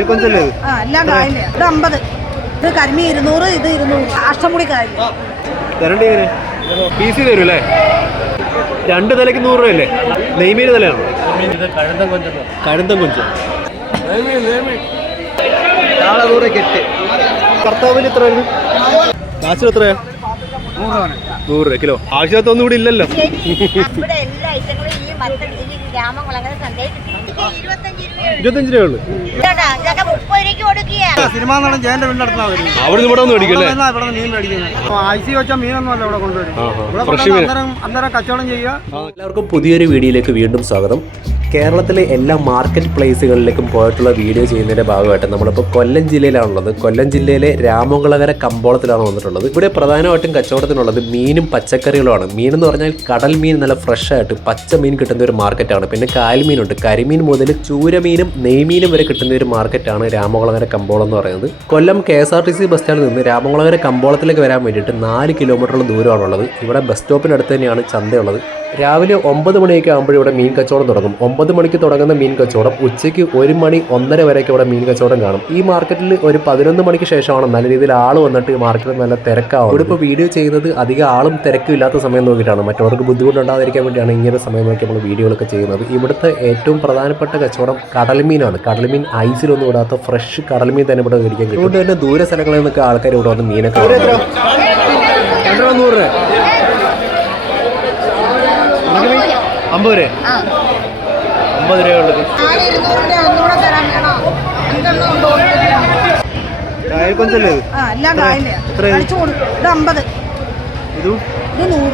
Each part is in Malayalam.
കായക്കൊഞ്ചല്ലേ എല്ലാം കായല്. ഇത് 50, ഇത് കരിമീൻ 200, ഇത് 200. അഷ്ടമുടി കായല് തരണ്ടി എങ്ങനെ പീസ് തരും അല്ലേ? 2 തലയ്ക്ക് 100 രൂപയല്ലേ? നെയ്മീൻ തലയാണോ? കഴുന്തം കൊഞ്ച് കർത്താവിന് എത്ര ആയിരുന്നു? കാശിന് എത്രയാ? 100 രൂപ കിലോ. ആവശ്യത്തൊന്നും ഇവിടെ ഇല്ലല്ലോ. $25 രൂപയുള്ളൂ. സിനിമാ നടൻ ജയന്റെ വീടിന്റെ അടുത്താണ് അവിടെ ഇവിടെ ഒന്ന് മേടിക്കും അല്ലേ? മീൻ മേടിക്കുന്നത് ഐസി വെച്ച മീനൊന്നുമല്ല ഇവിടെ കൊണ്ടുവരും. അന്നേരം കച്ചവടം ചെയ്യുക. എല്ലാവർക്കും പുതിയൊരു വീഡിയോയിലേക്ക് വീണ്ടും സ്വാഗതം. കേരളത്തിലെ എല്ലാ മാർക്കറ്റ് പ്ലേസുകളിലേക്കും പോയിട്ടുള്ള വീഡിയോ ചെയ്യുന്നതിൻ്റെ ഭാഗമായിട്ട് നമ്മളിപ്പോൾ കൊല്ലം ജില്ലയിലാണുള്ളത്. കൊല്ലം ജില്ലയിലെ രാമകുളങ്ങര കമ്പോളത്തിലാണ് വന്നിട്ടുള്ളത്. ഇവിടെ പ്രധാനമായിട്ടും കച്ചവടത്തിനുള്ളത് മീനും പച്ചക്കറികളുമാണ്. മീൻ എന്ന് പറഞ്ഞാൽ കടൽ മീൻ നല്ല ഫ്രഷ് ആയിട്ട് പച്ച മീൻ കിട്ടുന്ന ഒരു മാർക്കറ്റാണ്. പിന്നെ കായൽമീനുണ്ട്. കരിമീൻ മുതൽ ചൂരമീനും നെയ്മീനും വരെ കിട്ടുന്ന ഒരു മാർക്കറ്റാണ് രാമകുളങ്ങര കമ്പോളം എന്ന് പറയുന്നത്. കൊല്ലം KSRTC ബസ് സ്റ്റാൻഡിൽ നിന്ന് രാമകുളങ്ങര കമ്പോളത്തിലേക്ക് വരാൻ വേണ്ടിയിട്ട് 4 കിലോമീറ്ററോളം ദൂരമാണുള്ളത്. ഇവിടെ ബസ് സ്റ്റോപ്പിനടുത്ത് തന്നെയാണ് ചന്തയുള്ളത്. രാവിലെ 9 മണിയൊക്കെ ആകുമ്പോൾ ഇവിടെ മീൻ കച്ചവടം തുടങ്ങും. 9 മണിക്ക് തുടങ്ങുന്ന മീൻ കച്ചവടം ഉച്ചയ്ക്ക് 1 മണി 1:30 വരെയൊക്കെ ഇവിടെ മീൻ കച്ചവടം കാണും. ഈ മാർക്കറ്റിൽ ഒരു 11 മണിക്ക് ശേഷമാണ് നല്ല രീതിയിൽ ആൾ വന്നിട്ട് മാർക്കറ്റിൽ നല്ല തിരക്കാവും. ഇവിടെ ഇപ്പോൾ വീഡിയോ ചെയ്യുന്നത് അധികം ആളും തിരക്കും ഇല്ലാത്ത സമയം നോക്കിയിട്ടാണ്. മറ്റവർക്ക് ബുദ്ധിമുട്ടുണ്ടാകാതിരിക്കാൻ വേണ്ടിയാണ് ഇങ്ങനെ സമയം നോക്കി നമ്മൾ വീഡിയോകളൊക്കെ ചെയ്യുന്നത്. ഇവിടുത്തെ ഏറ്റവും പ്രധാനപ്പെട്ട കച്ചവടം കടൽമീനാണ്. കടൽമീൻ ഐസിലൊന്നും ഇടാത്ത ഫ്രഷ് കടൽമീൻ തന്നെ ഇവിടെ മേടിക്കാൻ കിട്ടും. അതുകൊണ്ട് തന്നെ ദൂര സ്ഥലങ്ങളിൽ നിന്നൊക്കെ ആൾക്കാർ ഇവിടെ വന്ന് മീനൊക്കെ 100 രൂപ 50 രൂപ 50 രൂപയുള്ളത്. കായക്കൊഞ്ചല്ലേ എല്ലാം കായല്. ഇത് 50, ഇത് ഇത് 100.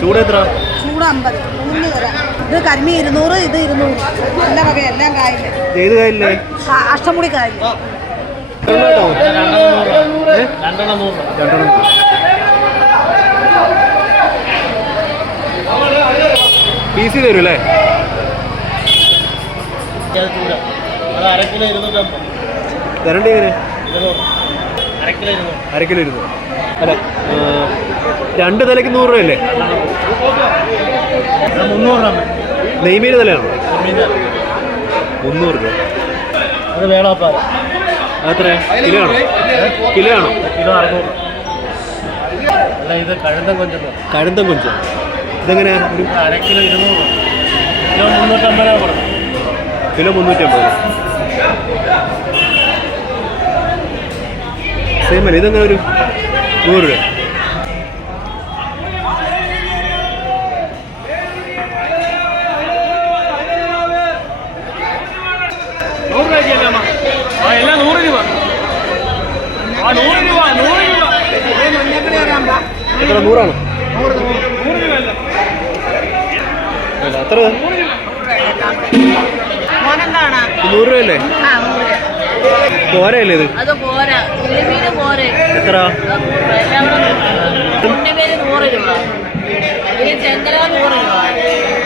ചൂട് എത്ര? ചൂട് 50, 3 തരാം. ഇത് കരിമീൻ 200, ഇത് 200. എല്ലാ വക എല്ലാം കായല്. ഏത് കായലില്ലേ? അഷ്ടമുടി കായല്. പീസ് തരും അല്ലേ? തരണ്ടി എങ്ങനെ? അര കിലോ 200 അല്ല 2 തലയ്ക്ക് 100 രൂപയല്ലേ? നെയ്മീൻ തലയാണോ? 300 രൂപ. അതെത്ര കിലോ ആണോ? കിലോ ആണോ? കഴുന്തം കൊഞ്ച് ഇതെങ്ങനെയാ? കിലോ 350. സെയിം അല്ലേ? ഇതെങ്ങനെ ഒരു 100 രൂപ. എത്ര? 100 ആണോ? എത്ര? 100 രൂപയല്ലേ? പോരല്ലേ ഇത്? എത്ര?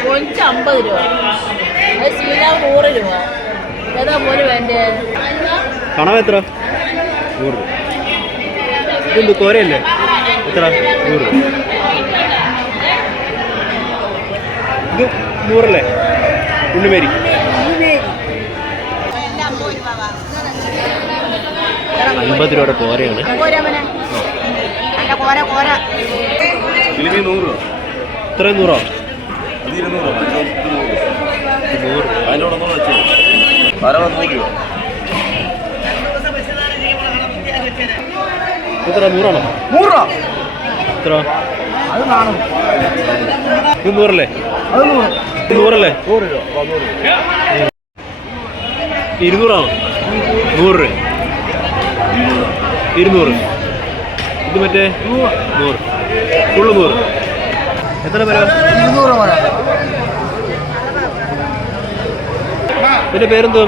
കൊഞ്ച് 50 രൂപ, ശീലാവ് 100 രൂപ. ഏതാ പോലെ വേണ്ടേ? കണവ എത്ര? 100 രൂപ. ഇതെന്ത് കോരയല്ലേ? എത്ര? 100 രൂപ. ഇത് 100 അല്ലേ? ഉണ്ണുമേരി 50 രൂപയുടെ കോരയാണ്. ഇത്രയും 100 എത്ര? 100 ആണോ? 100 എത്ര? ഇത് 100 അല്ലേ? 100 അല്ലേ? 200 ആണോ? 100 രൂപ. 200. ഇത് മറ്റേ 100 ഫുള്ള് 100. എത്ര പേരാ? 200. പിന്നെ പേരെന്തോ?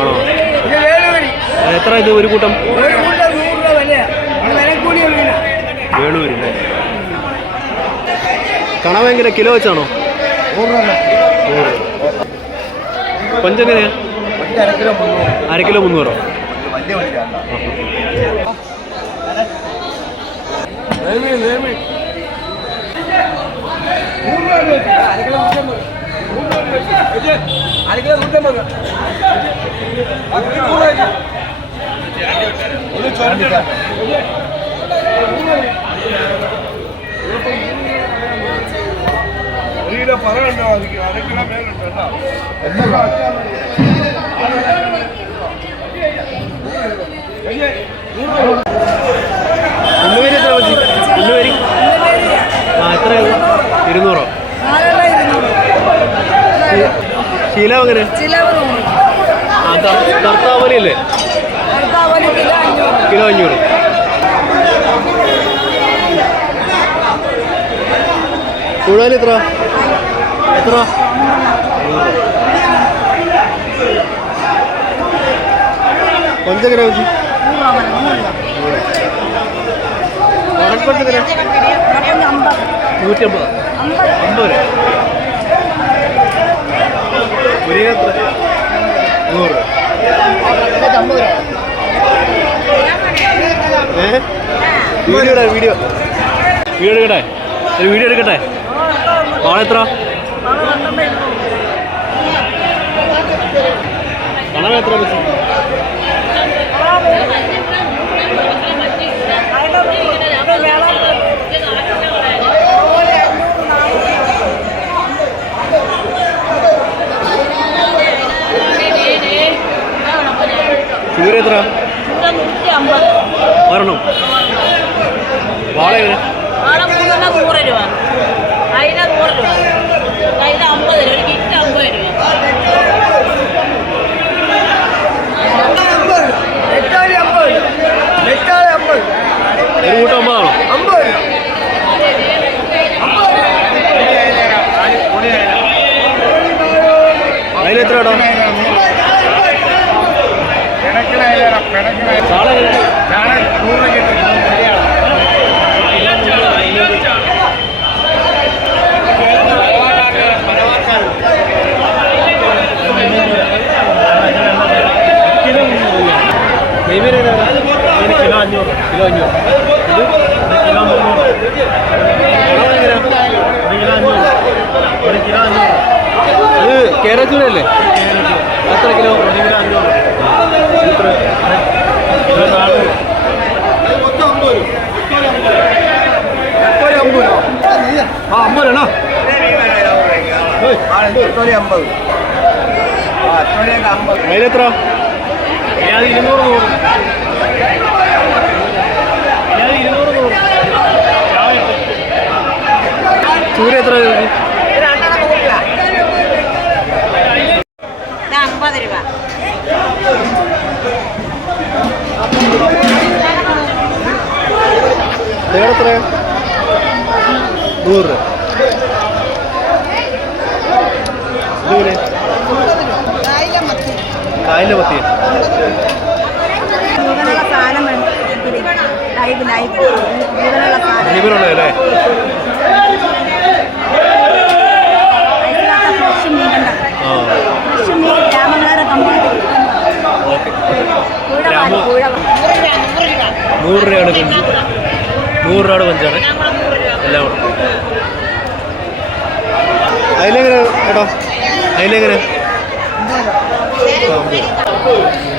ആണോ? എത്ര ഇത് ഒരു കൂട്ടം? വേണൂര്. കണവ എങ്ങനെ കിലോ വെച്ചാണോ? കൊഞ്ചെങ്ങനെയാ? 1 കിലോ 300. ഉള്ളുപേരി എത്ര മതി? ഉള്ളുപേരി എത്ര? 200. ശീലം അങ്ങനെ കർത്താവലിയല്ലേ? കിലോ 500. കൂടുതൽ എത്ര? കൊഞ്ചെങ്ങനെ വെച്ച്? ഉണക്കൊഞ്ചെങ്ങനെ? 150. 50 രൂപ. മുരിങ്ങ എത്ര? 100 രൂപ. വീഡിയോ എടുക്കട്ടെ. വാള എത്ര? കണവ എത്ര? ചൂര എത്ര? ഒരെണ്ണം. വാള എങ്ങനെ? 100 രൂപ. അയില 100 രൂപ. അയില 50 രൂപ. ഒരു കിറ്റ് 50 രൂപ. ഒരു കൂട്ടം 50 ആണോ? അതിലെത്ര ഇടാം? ചാള നെയ്മീൻ കിലോ 500. കിലോ 500. ഇത് കിലോ 300. അത് കേരളച്ചൂരല്ലേ? എത്ര കിലോ? 1 കിലോ 500. എത്ര? 400. മൊത്തം 50 രൂപ. 50 രൂപ. 50 രൂപ. അതിലെത്ര? 200. ചൂര എത്ര? 50 രൂപ. എത്ര? 100 രൂപ. കായലിൻ്റെ മത്തി. ജീവനുള്ളതല്ലേ? ഓക്കെ. 100 രൂപയാണ് കൊഞ്ച്. 100 രൂപയുടെ കൊഞ്ചാണ് എല്ലാം കൂടെ. അതിലെങ്ങനെ കേട്ടോ? അതിലെങ്ങനെ?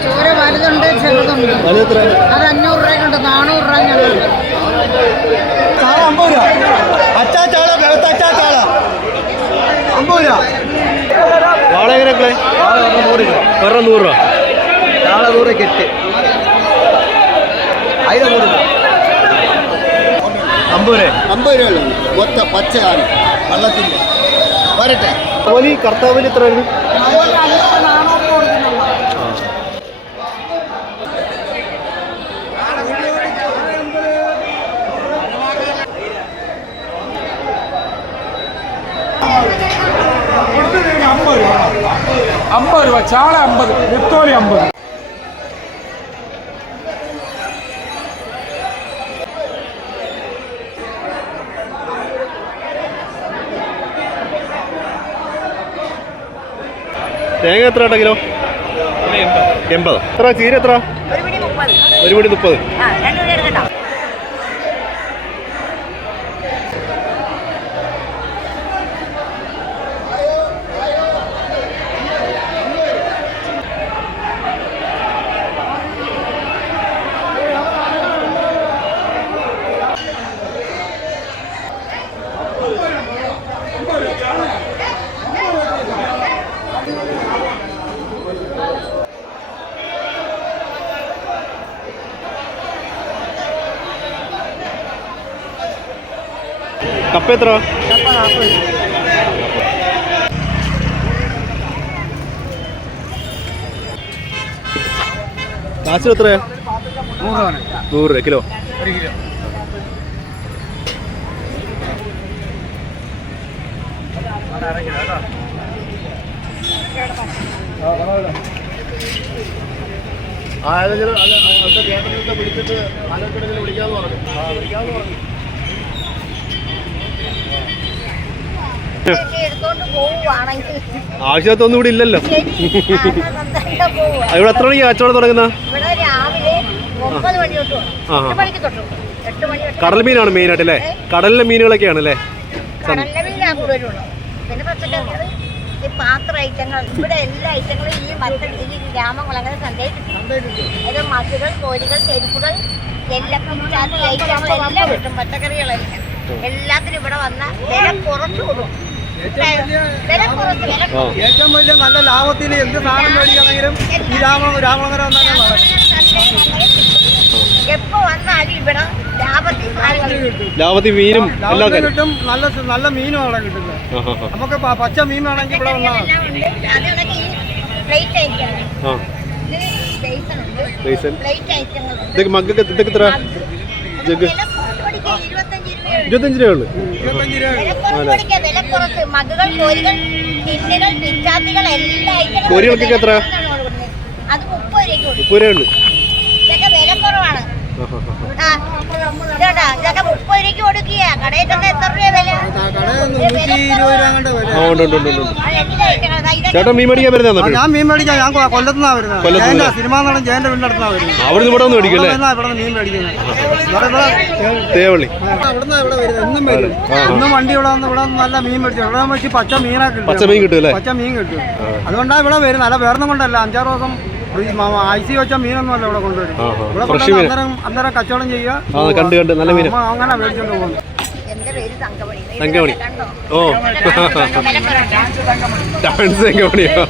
ചോര വലുതുണ്ട് ചെറുതുണ്ട്. വലുതെത്ര? അത് 500 രൂപയ്ക്കുണ്ട്. 400 രൂപ. ചാള 50 രൂപ. അച്ചാച്ചാള 50 രൂപ. വാള എങ്ങനെയൊക്കെ? 100 രൂപ. 100 രൂപ. ചാള 100 കെട്ട്. അതിന് 100 രൂപ. 50 രൂപ. 50 രൂപ മൊത്തം പച്ചയാണ് വള്ളത്തിൻ്റെ. വരട്ടെ. അതുപോലെ ഈ കർത്താവിന് എത്ര ആയിരുന്നു? 400 കൊടുക്കുന്നുള്ളൂ. അമ്പത് രൂപ. ചാള 50. നെത്തോലി 50. തേങ്ങ എത്ര കേട്ടോ കിലോ? 80. എത്ര? ചീര എത്ര? 1 പിടി 30. കപ്പ എത്ര? കാശിന് എത്രയാ? 100 രൂപ കിലോ. എടുത്തോണ്ട് പോവുകയാണെങ്കിൽ ആവശ്യത്തൊന്നും ഇവിടെ ഇല്ലല്ലോ. ഇവിടെ എത്ര മണിക്ക് കച്ചവടം തുടങ്ങുന്ന? ഇവിടെ രാവിലെ 9 മണി തൊട്ട് 8 മണിക്ക് തൊട്ട് 8 മണി തൊട്ട്. കടൽ മീനാണ് മെയിൻ ആയിട്ട് അല്ലേ? കടലിലെ മീനുകളൊക്കെയാണ് അല്ലേ? കടലിലെ മീനാണ് കൂടുതലുള്ളത്. പിന്നെ പച്ചക്കറികൾ, ഈ പാത്ര ഐറ്റങ്ങൾ, ഇവിടെ എല്ലാ ഐറ്റങ്ങളും ഈ ഈ ഗ്രാമങ്ങളങ്ങനെ സന്ധ്യയിൽ അത് മസുകൾ, കോരികൾ, ചെരുപ്പുകൾ, എല്ലാം ഐറ്റങ്ങൾ എല്ലാം കിട്ടും. പച്ചക്കറികളെല്ലാം എല്ലാത്തിനും ഇവിടെ വന്ന വില കുറച്ച് കൊടുക്കും. ഏറ്റവും വലിയ നല്ല ലാഭത്തിൽ എന്ത് സാധനം മേടിക്കണമെങ്കിലും ഈ രാമനഗര വന്നാലും എപ്പോ വന്നാലും ഇവിടെ ലാഭത്തിൽ മീനും എല്ലാം കിട്ടും. നല്ല മീനും അവിടെ കിട്ടുന്നത്. നമുക്ക് പച്ച മീൻ വേണമെങ്കിൽ ഇവിടെ വന്നാൽ മക്കൊക്കെ ഇതൊക്കെ എത്ര? 25 രൂപയുള്ളൂ. കോരികൾക്കൊക്കെ എത്ര? അത് 30 രൂപ. 30 രൂപയുള്ളൂ. ഇതൊക്കെ വില കുറവാണ്. ഇതാ ഇതൊക്കെ 30 രൂപയ്ക്ക് കൊടുക്കുക. കടയിൽ തന്നെ എത്ര രൂപ വില? 120 രൂപ. ചേട്ടൻ മീൻ മേടിക്കാൻ വരുന്ന? ഞാൻ മീൻ മേടിക്കാം. ഞാൻ കൊല്ലത്തുനിന്നാണ് വരുന്നത്. സിനിമാ നടൻ ജയന്റെ വീടിന്റെ അടുത്താണ് വരുന്നത്. അവിടെ ഇവിടെ ഒന്ന് മേടിക്കും അല്ലേ? ഇവിടെ മീൻ മേടിക്കുന്നത് തേവള്ളി. ഇവിടുന്ന് ഇവിടെ വരുന്നത്. എന്നും വരും. എന്നും വണ്ടി ഇവിടെ വന്ന് ഇവിടെ നല്ല മീൻ മേടിച്ചു. ഇവിടെ വെച്ച് പച്ച മീനൊക്കെ കിട്ടും. പച്ച മീൻ കിട്ടും അല്ലേ? പച്ച മീൻ കിട്ടും. അതുകൊണ്ടാണ് ഇവിടെ വരുന്നത്. അല്ല വേറൊന്നും കൊണ്ടല്ല. 5-6 ദിവസം ഐസി വെച്ച മീനൊന്നും അല്ല ഇവിടെ കൊണ്ടുവരും. ഇവിടെ അന്നേരം കച്ചവടം ചെയ്യുക. കണ്ട് നല്ല മീൻ അങ്ങനെ മേടിച്ചോണ്ട് പോകുന്നു. എന്റെ പേര് തങ്കമണി. തങ്കമണി. ഓ, ഡാൻസ് തങ്കമണിയോ?